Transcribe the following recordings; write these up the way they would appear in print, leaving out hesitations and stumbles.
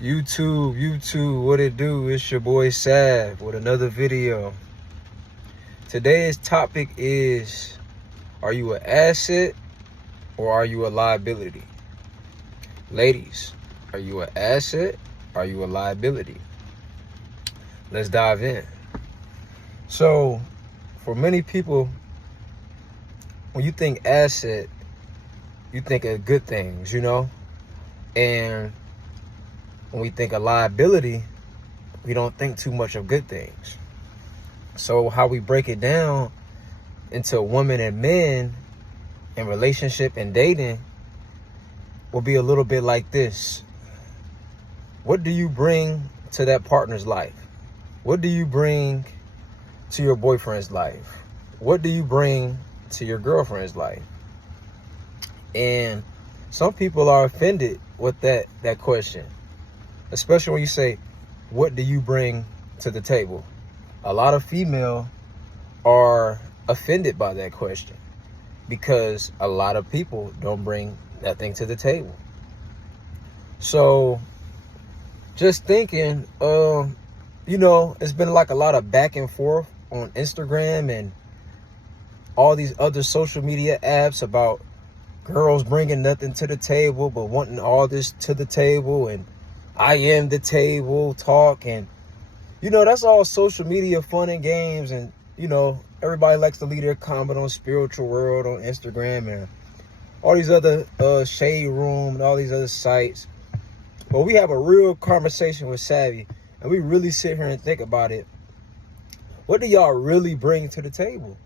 YouTube, what it do? It's your boy Sav with another video. Today's topic is, are you an asset or are you a liability? Ladies, are you an asset? Are you a liability? Let's dive in. So, for many people, when you think asset, you think of good things, And when we think of liability, we don't think too much of good things. So how we break it down into women and men in relationship and dating will be a little bit like this. What do you bring to that partner's life? What do you bring to your boyfriend's life? What do you bring to your girlfriend's life? And some people are offended with that question, especially when you say, what do you bring to the table? A lot of female are offended by that question because a lot of people don't bring that thing to the table. So just thinking, it's been like a lot of back and forth on Instagram and all these other social media apps about girls bringing nothing to the table but wanting all this to the table, and I am the table talk, and that's all social media fun and games, and everybody likes to leave their comment on Spiritual World on Instagram and all these other Shade Room and all these other sites. But we have a real conversation with Savvy, and we really sit here and think about it. What do y'all really bring to the table?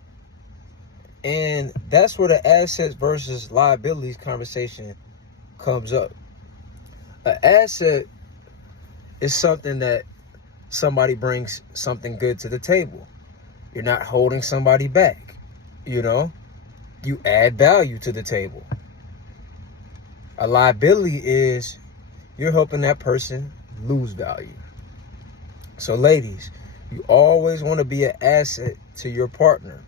And that's where the assets versus liabilities conversation comes up. An asset is something that somebody brings something good to the table. You're not holding somebody back. You add value to the table. A liability is you're helping that person lose value. So ladies, you always want to be an asset to your partner.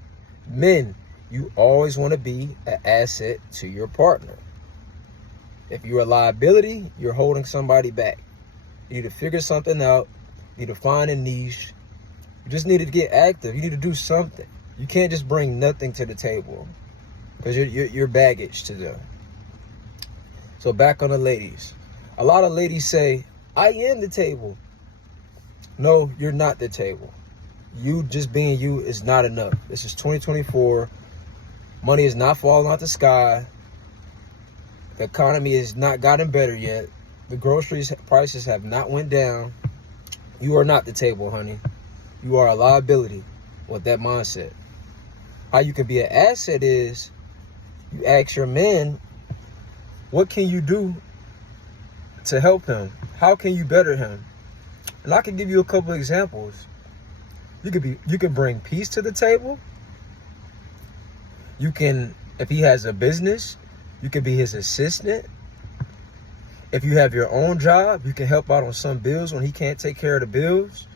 Men, you always want to be an asset to your partner. If you're a liability, you're holding somebody back. You need to figure something out. You need to find a niche. You just need to get active. You need to do something. You can't just bring nothing to the table because you're baggage to them. So back on the ladies. A lot of ladies say, I am the table. No, you're not the table. You just being you is not enough. This is 2024. Money is not falling out the sky. The economy has not gotten better yet. The groceries prices have not went down. You are not the table, honey. You are a liability with that mindset. How you can be an asset is you ask your man, what can you do to help him? How can you better him? And I can give you a couple of examples. You can bring peace to the table. You can, if he has a business, you can be his assistant. If you have your own job, you can help out on some bills when he can't take care of the bills.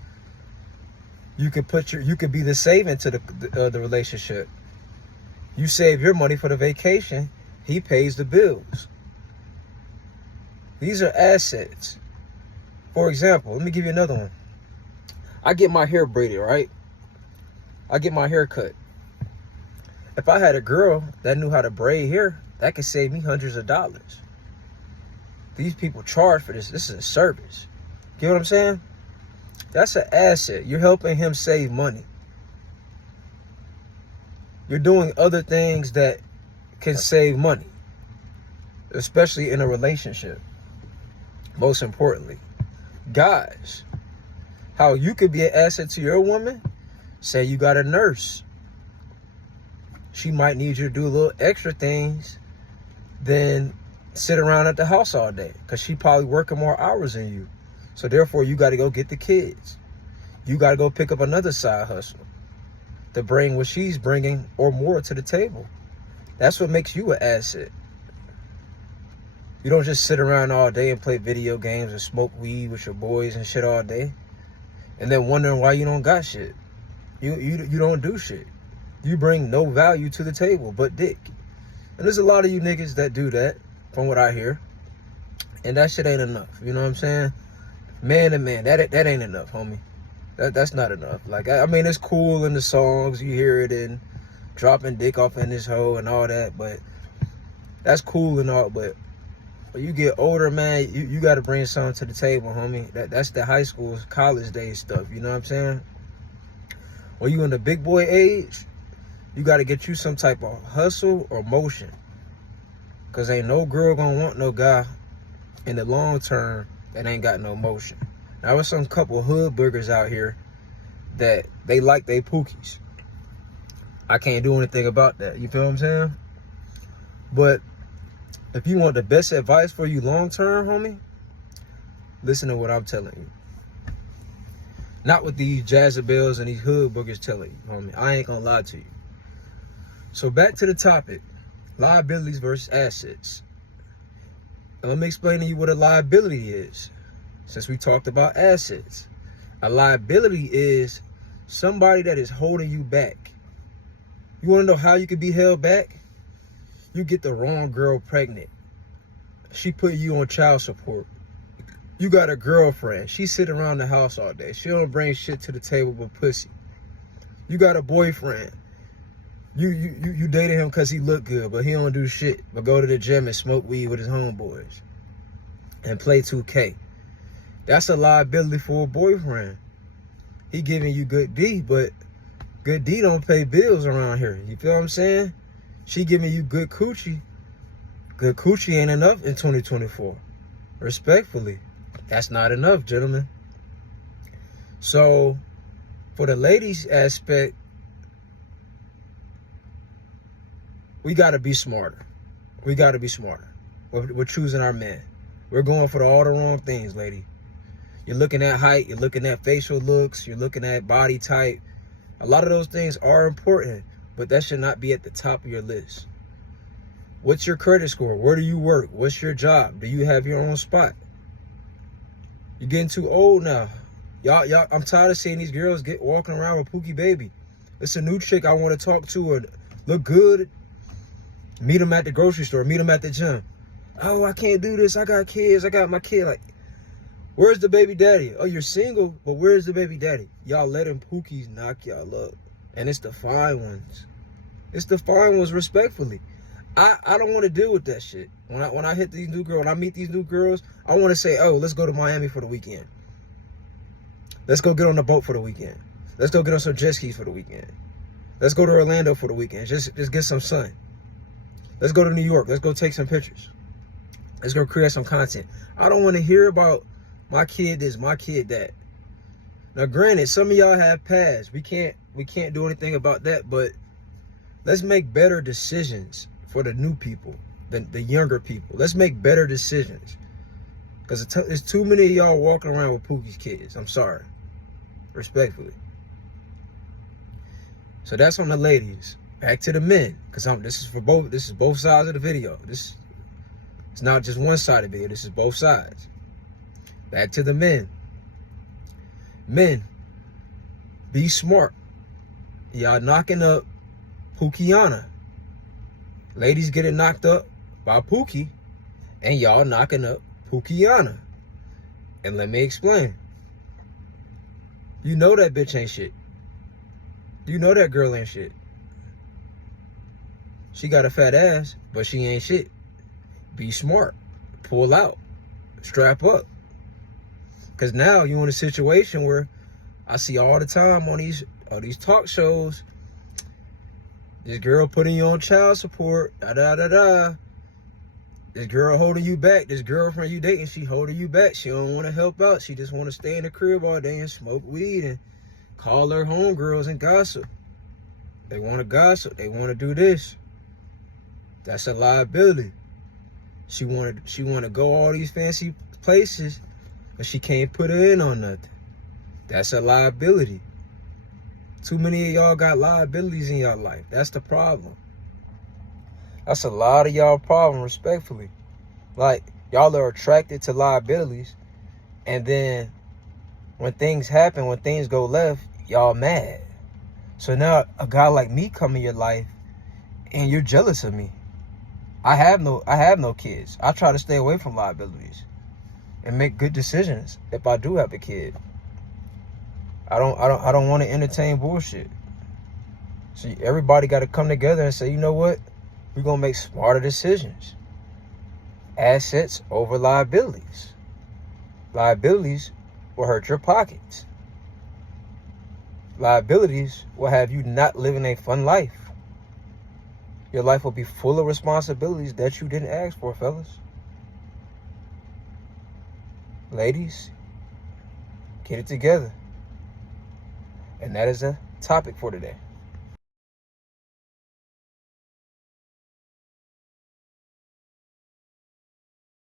You could be the saving to the relationship. You save your money for the vacation, he pays the bills. These are assets. For example, let me give you another one. I get my hair braided, right? I get my hair cut. If I had a girl that knew how to braid hair, that could save me hundreds of dollars. These people charge for this. This is a service. You know what I'm saying? That's an asset. You're helping him save money. You're doing other things that can save money, especially in a relationship. Most importantly, guys, how you could be an asset to your woman. Say you got a nurse. She might need you to do a little extra things than sit around at the house all day because she probably working more hours than you. So therefore, you got to go get the kids. You got to go pick up another side hustle to bring what she's bringing or more to the table. That's what makes you an asset. You don't just sit around all day and play video games and smoke weed with your boys and shit all day and then wondering why you don't got shit. You don't do shit. You bring no value to the table but dick. And there's a lot of you niggas that do that, from what I hear. And that shit ain't enough. You know what I'm saying? man to man, that ain't enough, homie. That's not enough. Like, I mean, it's cool in the songs, you hear it in dropping dick off in this hoe and all that, but that's cool and all. But when you get older, man, you got to bring something to the table, homie. That's the high school, college day stuff. You know what I'm saying? When you in the big boy age, you got to get you some type of hustle or motion. Because ain't no girl going to want no guy in the long term that ain't got no motion. Now, there's some couple hood boogers out here that they like they pookies. I can't do anything about that. You feel what I'm saying? But if you want the best advice for you long term, homie, listen to what I'm telling you. Not what these Jezebels and these hood boogers telling you, homie. I ain't gonna lie to you. So back to the topic. Liabilities versus assets. And let me explain to you what a liability is, since we talked about assets. A liability is somebody that is holding you back. You want to know how you can be held back? You get the wrong girl pregnant. She put you on child support. You got a girlfriend. She sit around the house all day. She don't bring shit to the table but pussy. You got a boyfriend. You dated him because he looked good, but he don't do shit but go to the gym and smoke weed with his homeboys and play 2K. That's a liability for a boyfriend. He giving you good D, but good D don't pay bills around here. You feel what I'm saying? She giving you good coochie. Good coochie ain't enough in 2024. Respectfully, that's not enough, gentlemen. So, for the ladies aspect, we got to be smarter. We got to be smarter. We're choosing our man. We're going for all the wrong things, lady. You're looking at height. You're looking at facial looks. You're looking at body type. A lot of those things are important, but that should not be at the top of your list. What's your credit score? Where do you work? What's your job? Do you have your own spot? You're getting too old now. Y'all, I'm tired of seeing these girls walking around with Pookie Baby. It's a new chick I want to talk to or look good. Meet them at the grocery store. Meet them at the gym. Oh, I can't do this. I got kids. I got my kid. Like, where's the baby daddy? Oh, you're single, but where's the baby daddy? Y'all letting Pookies knock y'all up. And it's the fine ones. It's the fine ones, respectfully. I don't want to deal with that shit. When I hit these new girls, when I meet these new girls, I want to say, oh, let's go to Miami for the weekend. Let's go get on the boat for the weekend. Let's go get on some jet skis for the weekend. Let's go to Orlando for the weekend. Just get some sun. Let's go to New York. Let's go take some pictures. Let's go create some content. I don't want to hear about my kid this, my kid that. Now, granted, some of y'all have passed. We can't do anything about that, but let's make better decisions for the new people, the younger people. Let's make better decisions. Because there's too many of y'all walking around with Pookie's kids. I'm sorry. Respectfully. So that's on the ladies. Back to the men. Because this is both sides of the video. It's not just one side of the video. This is both sides. Back to the men. Men, be smart. Y'all knocking up Pookiana. Ladies getting knocked up by Pookie, and y'all knocking up Pookiana. And let me explain. You know that bitch ain't shit. You know that girl ain't shit. She got a fat ass, but she ain't shit. Be smart. Pull out. Strap up. Because now you're in a situation where I see all the time on these talk shows, this girl putting you on child support, This girl holding you back. This girlfriend you dating, she holding you back. She don't want to help out. She just want to stay in the crib all day and smoke weed and call her homegirls and gossip. They want to gossip. They want to do this. That's a liability. She want to go all these fancy places, but she can't put her in on nothing. That's a liability. Too many of y'all got liabilities in your life. That's the problem. That's a lot of y'all problem, respectfully. Like, y'all are attracted to liabilities, and then when things happen, when things go left, y'all mad. So now a guy like me come in your life, and you're jealous of me. I have no kids. I try to stay away from liabilities. and make good decisions if I do have a kid. I don't want to entertain bullshit. See, everybody got to come together and say, you know what? We're going to make smarter decisions. Assets over liabilities. Liabilities will hurt your pockets. Liabilities will have you not living a fun life. Your life will be full of responsibilities that you didn't ask for, fellas. Ladies, get it together. And that is a topic for today.